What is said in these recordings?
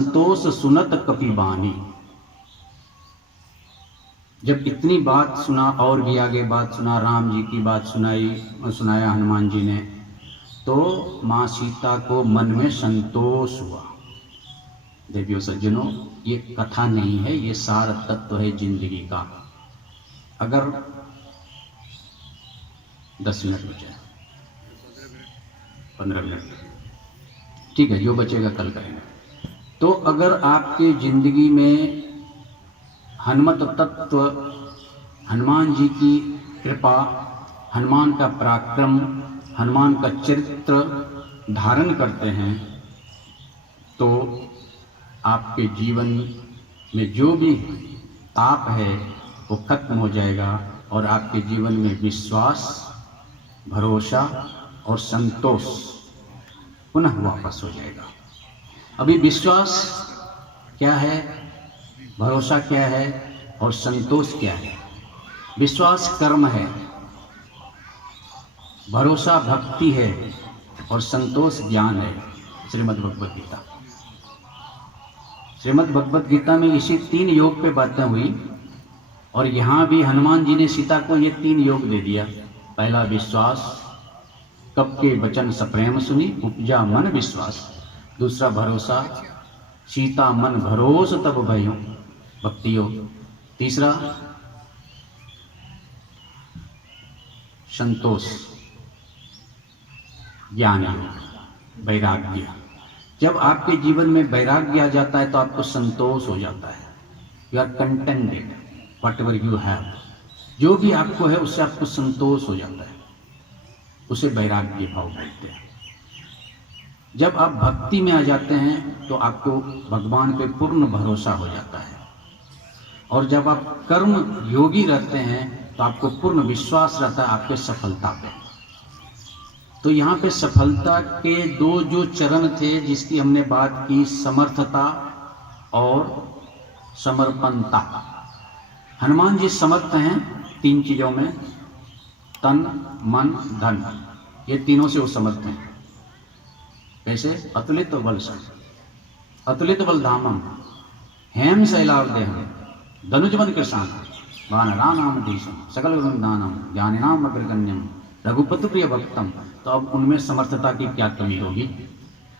संतोष सुनत कपि बानी। जब इतनी बात सुना और भी आगे बात सुना, राम जी की बात सुनाया हनुमान जी ने, तो माँ सीता को मन में संतोष हुआ। देवियों सज्जनों, ये कथा नहीं है, ये सार तत्व है जिंदगी का। अगर 10 मिनट बचे, 15 मिनट, ठीक है, जो बचेगा कल करेंगे। तो अगर आपके जिंदगी में हनुमत तत्व, हनुमान जी की कृपा, हनुमान का पराक्रम, हनुमान का चरित्र धारण करते हैं, तो आपके जीवन में जो भी ताप है वो खत्म हो जाएगा और आपके जीवन में विश्वास, भरोसा और संतोष पुनः वापस हो जाएगा। अभी विश्वास क्या है, भरोसा क्या है और संतोष क्या है? विश्वास कर्म है, भरोसा भक्ति है और संतोष ज्ञान है। श्रीमद् भगवत गीता, श्रीमद् भगवत गीता में इसी 3 योग पे बातें हुई और यहाँ भी हनुमान जी ने सीता को ये 3 योग दे दिया। पहला विश्वास, कब के वचन सप्रेम सुनी, उपजा मन विश्वास। दूसरा भरोसा, सीता मन भरोस तब भयो, भक्ति योग। तीसरा संतोष, ज्ञान योग, वैराग्य। जब आपके जीवन में वैराग्य आ जाता है तो आपको संतोष हो जाता है। You are contented whatever you have. जो भी आपको है उससे आपको संतोष हो जाता है, उसे वैराग्य भाव बोलते हैं। जब आप भक्ति में आ जाते हैं तो आपको भगवान पे पूर्ण भरोसा हो जाता है और जब आप कर्म योगी रहते हैं तो आपको पूर्ण विश्वास रहता है आपके सफलता पे। तो यहाँ पे सफलता के 2 जो चरण थे जिसकी हमने बात की, समर्थता और समर्पणता। हनुमान जी समर्थ हैं 3 चीजों में, तन, मन, धन, ये तीनों से वो समर्थ हैं। कैसे? अतुलित बलशाली, अतुलित बलधामम, हेम शैलावदेहम, धनुजवन कृष्ण, वानराणाम देशम, सकल दानम, ज्ञानिनाम अग्रगण्यम, रघुपति प्रिय भक्तम। तो अब उनमें समर्थता की क्या कमी होगी?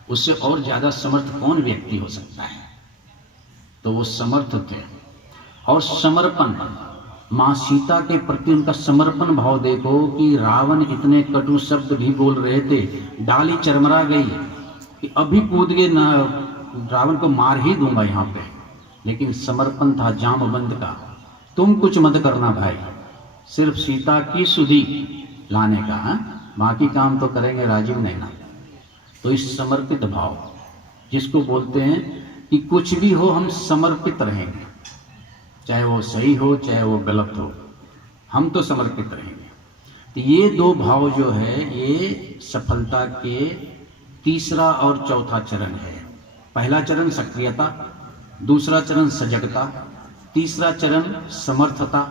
उससे और ज्यादा समर्थ कौन व्यक्ति हो सकता है? तो वो समर्थ थे। और समर्पण, माँ सीता के प्रति उनका समर्पण भाव देखो कि रावण इतने कटु शब्द भी बोल रहे थे, डाली चरमरा गई कि अभी कूद के ना रावण को मार ही दूंगा यहाँ पे, लेकिन समर्पण था जामवंत का। तुम कुछ मत करना भाई, सिर्फ सीता की सुधि लाने का, बाकी काम तो करेंगे राजीव नैना। तो इस समर्पित भाव जिसको बोलते हैं कि कुछ भी हो हम समर्पित रहेंगे, चाहे वो सही हो चाहे वो गलत हो, हम तो समर्पित रहेंगे। तो ये 2 भाव जो है ये सफलता के तीसरा और चौथा चरण है। पहला चरण सक्रियता, दूसरा चरण सजगता, तीसरा चरण समर्थता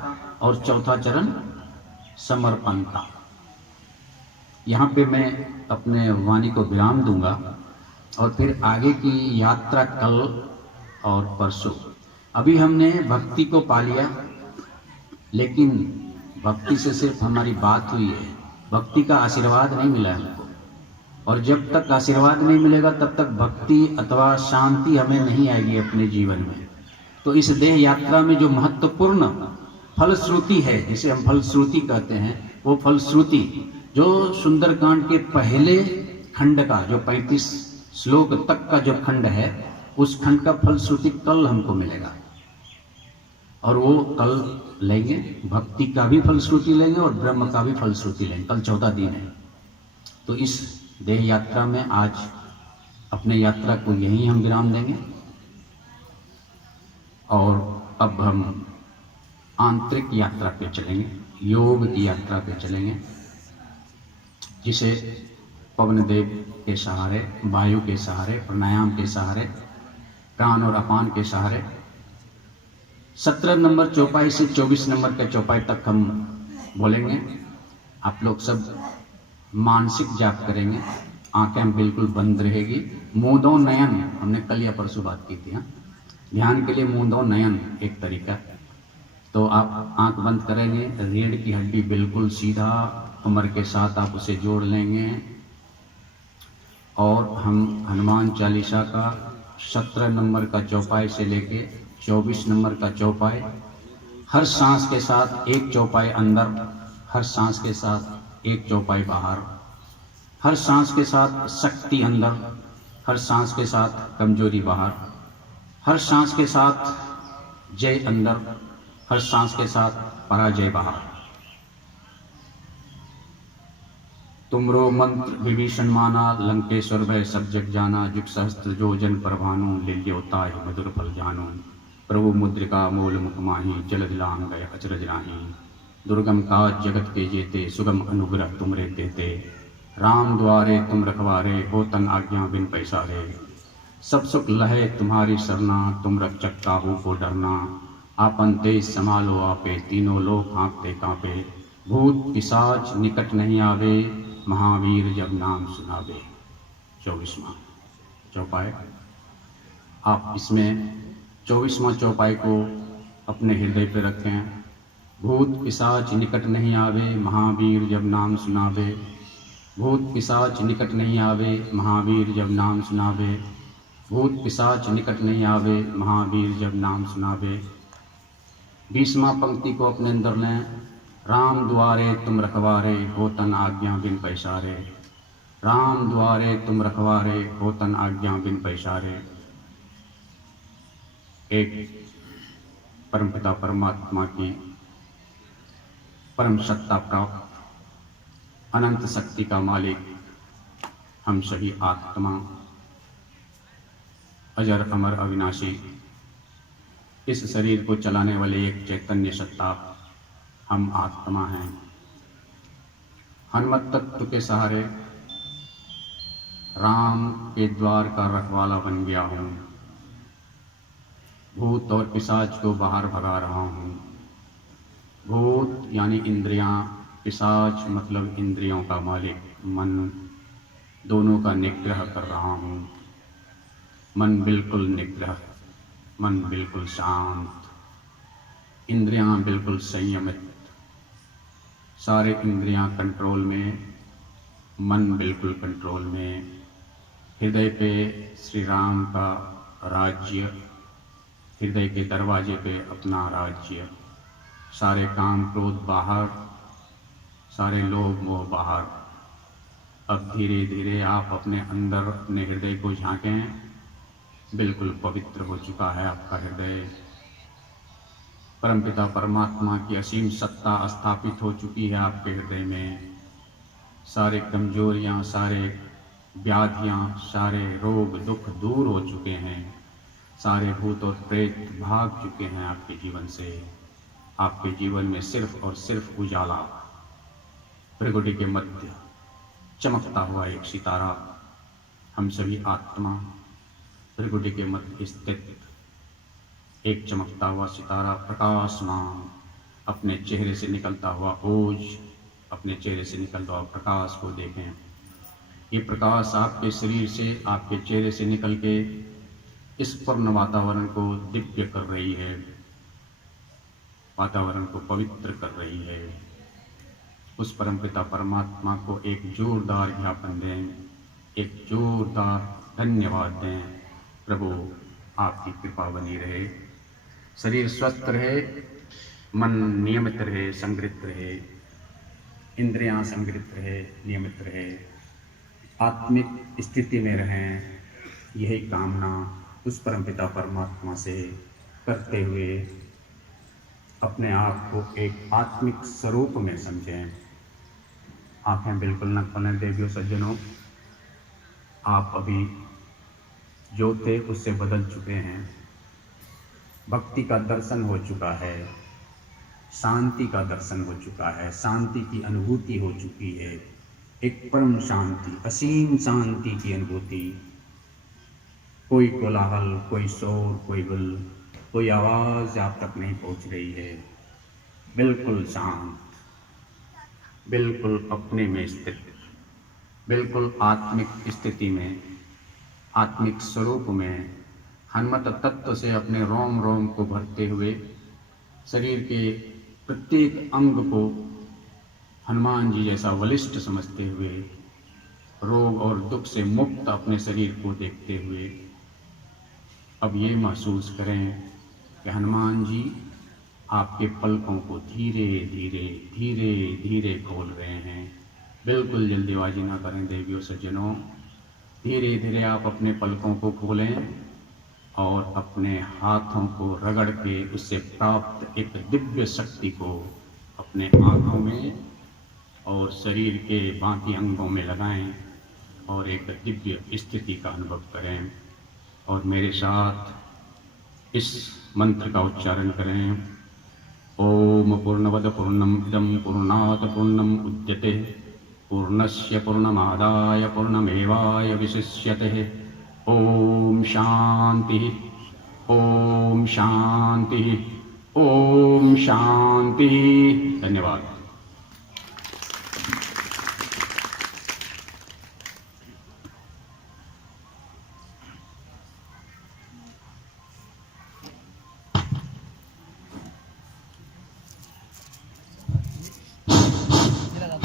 और चौथा चरण समर्पणता। यहाँ पे मैं अपने वाणी को विराम दूंगा और फिर आगे की यात्रा कल और परसों। अभी हमने भक्ति को पा लिया, लेकिन भक्ति से सिर्फ हमारी बात हुई है, भक्ति का आशीर्वाद नहीं मिला हमको। और जब तक आशीर्वाद नहीं मिलेगा तब तक भक्ति अथवा शांति हमें नहीं आएगी अपने जीवन में। तो इस देह यात्रा में जो महत्वपूर्ण फलश्रुति है, जिसे हम फलश्रुति कहते हैं, वो फलश्रुति जो सुंदरकांड के पहले खंड का, जो 35 श्लोक तक का जो खंड है, उस खंड का फलश्रुति कल हमको मिलेगा। और वो कल लेंगे, भक्ति का भी फलश्रुति लेंगे और ब्रह्म का भी फलश्रुति लेंगे। कल 14 दिन है। तो इस देह यात्रा में आज अपने यात्रा को यहीं हम विराम देंगे और अब हम आंतरिक यात्रा पे चलेंगे, योग की यात्रा पे चलेंगे, जिसे पवन देव के सहारे, वायु के सहारे, प्राणायाम के सहारे, प्राण और अपान के सहारे 17 नंबर चौपाई से 24 नंबर के चौपाई तक हम बोलेंगे। आप लोग सब मानसिक जाप करेंगे आंखें बिल्कुल बंद रहेगी। मूंदो नयन, हमने कल या परसों बात की थी। हाँ, ध्यान के लिए मूंदो नयन एक तरीका। तो आप आंख बंद करेंगे, रीढ़ की हड्डी बिल्कुल सीधा कमर के साथ आप उसे जोड़ लेंगे और हम हनुमान चालीसा का 17 नंबर का चौपाई से लेके 24 नंबर का चौपाई, हर सांस के साथ एक चौपाई अंदर, हर सांस के साथ एक चौपाई बाहर, हर सांस के साथ शक्ति अंदर, हर सांस के साथ कमजोरी बाहर, हर सांस के साथ जय अंदर, हर सांस के साथ पराजय बाहर। तुमरो मंत्र विभीषण माना, लंकेश्वर भय सब जग जाना, जुग सहस्त्र जो जन पर भानु, लील्योता ही मधुर फल जानु। प्रभु मुद्रिका मूल मुख माही, जल दिलांग गय अचरज राही। दुर्गम काज जगत के जेते, सुगम अनुग्रह तुमरे देते। राम द्वारे तुम रखवारे, हो तन आज्ञा बिन पैसारे। सब सुख लहे तुम्हारी सरना, तुम रक्षक काहू को डरना। आपन तेज संभालो आपे, तीनों लोग हाँकते कांपे। भूत पिशाच निकट नहीं आवे, महावीर जब नाम सुनावे। 24वां चौपाई। आप इसमें 24वां चौपाई को अपने हृदय पे रखें। भूत पिशाच निकट नहीं आवे, महावीर जब नाम सुनावे। भूत पिशाच निकट नहीं आवे, महावीर जब नाम सुनावे। भूत पिशाच निकट नहीं आवे, महावीर जब नाम सुनावे। 20वां पंक्ति को अपने अंदर लें। राम द्वारे तुम रखवारे, हो तन आज्ञा बिन पैसारे। राम द्वारे तुम रखवारे, हो तन आज्ञा बिन पैसारे। एक परमपिता परमात्मा की परम सत्ता प्राप्त अनंत शक्ति का मालिक हम सभी आत्मा, अजर अमर अविनाशी, इस शरीर को चलाने वाले एक चैतन्य सत्ता हम आत्मा हैं। हनुमत तत्व के सहारे राम के द्वार का रखवाला बन गया हूँ। भूत और पिशाच को बाहर भगा रहा हूँ। भूत यानी इंद्रियां, पिशाच मतलब इंद्रियों का मालिक मन, दोनों का निग्रह कर रहा हूँ। मन बिल्कुल निग्रह, मन बिल्कुल शांत, इंद्रियां बिल्कुल संयमित, सारे इंद्रियां कंट्रोल में, मन बिल्कुल कंट्रोल में। हृदय पे श्री राम का राज्य, हृदय के दरवाजे पे अपना राज्य। सारे काम क्रोध बाहर, सारे लोभ मोह बाहर। अब धीरे धीरे आप अपने अंदर अपने हृदय को झांकें। बिल्कुल पवित्र हो चुका है आपका हृदय। परमपिता परमात्मा की असीम सत्ता स्थापित हो चुकी है आपके हृदय में। सारे कमजोरियां, सारे व्याधियां, सारे रोग दुख दूर हो चुके हैं। सारे भूत और प्रेत भाग चुके हैं आपके जीवन से। आपके जीवन में सिर्फ और सिर्फ उजाला, प्रगति के मध्य चमकता हुआ एक सितारा। हम सभी आत्मा त्रिकुटी के मध्य स्थित एक चमकता हुआ सितारा, प्रकाशमान, अपने चेहरे से निकलता हुआ ओज, अपने चेहरे से निकलता हुआ प्रकाश को देखें। ये प्रकाश आपके शरीर से, आपके चेहरे से निकल के इस पूर्ण वातावरण को दिव्य कर रही है, वातावरण को पवित्र कर रही है। उस परमपिता परमात्मा को एक जोरदार ज्ञापन दें, एक जोरदार धन्यवाद दें। प्रभु आपकी कृपा बनी रहे, शरीर स्वस्थ रहे, मन नियमित रहे, संगृत रहे, इंद्रियां संगृत रहे, नियमित रहे, आत्मिक स्थिति में रहें। यही कामना उस परमपिता परमात्मा से करते हुए अपने आप को एक आत्मिक स्वरूप में समझें। आंखें बिल्कुल न खोलें देवियों सज्जनों। आप अभी जो थे उससे बदल चुके हैं। भक्ति का दर्शन हो चुका है, शांति का दर्शन हो चुका है, शांति की अनुभूति हो चुकी है। एक परम शांति, असीम शांति की अनुभूति। कोई कोलाहल, कोई शोर, कोई गुल, कोई आवाज़ आप तक नहीं पहुंच रही है। बिल्कुल शांत, बिल्कुल अपने में स्थित, बिल्कुल आत्मिक स्थिति में, आत्मिक स्वरूप में हनुमत तत्व से अपने रोम रोम को भरते हुए, शरीर के प्रत्येक अंग को हनुमान जी जैसा बलिष्ठ समझते हुए, रोग और दुख से मुक्त अपने शरीर को देखते हुए अब ये महसूस करें कि हनुमान जी आपके पलकों को धीरे धीरे धीरे धीरे खोल रहे हैं। बिल्कुल जल्दीबाजी ना करें देवियों सज्जनों, धीरे धीरे आप अपने पलकों को खोलें और अपने हाथों को रगड़ के उससे प्राप्त एक दिव्य शक्ति को अपने आँखों में और शरीर के बाकी अंगों में लगाएं और एक दिव्य स्थिति का अनुभव करें। और मेरे साथ इस मंत्र का उच्चारण करें। ओम पूर्णवद पूर्णम इदं पूर्णात् पूर्णम उद्यते पूर्णस्य पूर्णमादाय पूर्णमेवाय विशिष्यते। ओम शांति, ओम शांति, ओम शांति। धन्यवाद।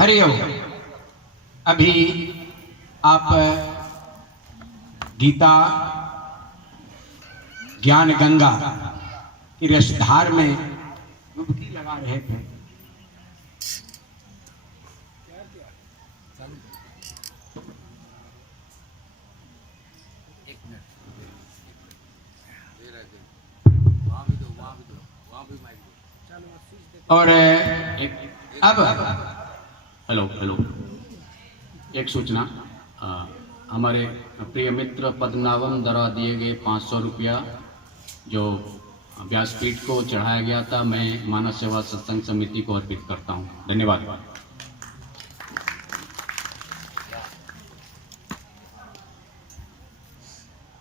हरिओम। अभी आप गीता ज्ञान गंगा की रसधार में डुबकी लगा रहे थे। और अब हेलो, एक सूचना। हमारे प्रिय मित्र पद्मनाभम द्वारा दिए गए 500 रुपया जो व्यासपीठ को चढ़ाया गया था, मैं मानव सेवा सत्संग समिति को अर्पित करता हूँ। धन्यवाद।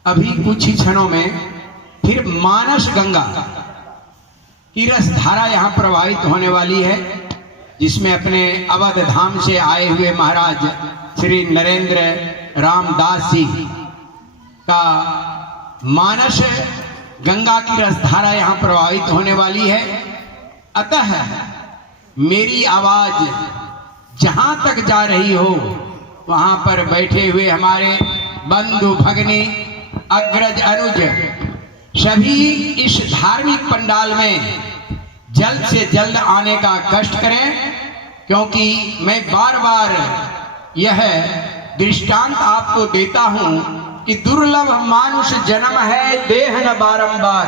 अभी कुछ ही क्षणों में फिर मानस गंगा की रसधारा यहाँ प्रवाहित होने वाली है, जिसमें अपने अवध धाम से आए हुए महाराज श्री नरेंद्र रामदास जी का मानस गंगा की रसधारा यहाँ प्रवाहित होने वाली है। अतः मेरी आवाज जहां तक जा रही हो वहां पर बैठे हुए हमारे बंधु भगनी अग्रज अनुज सभी इस धार्मिक पंडाल में जल्द से जल्द आने का कष्ट करें, क्योंकि मैं बार बार यह दृष्टांत आपको देता हूं कि दुर्लभ मानुष जन्म है, देह न बारंबार।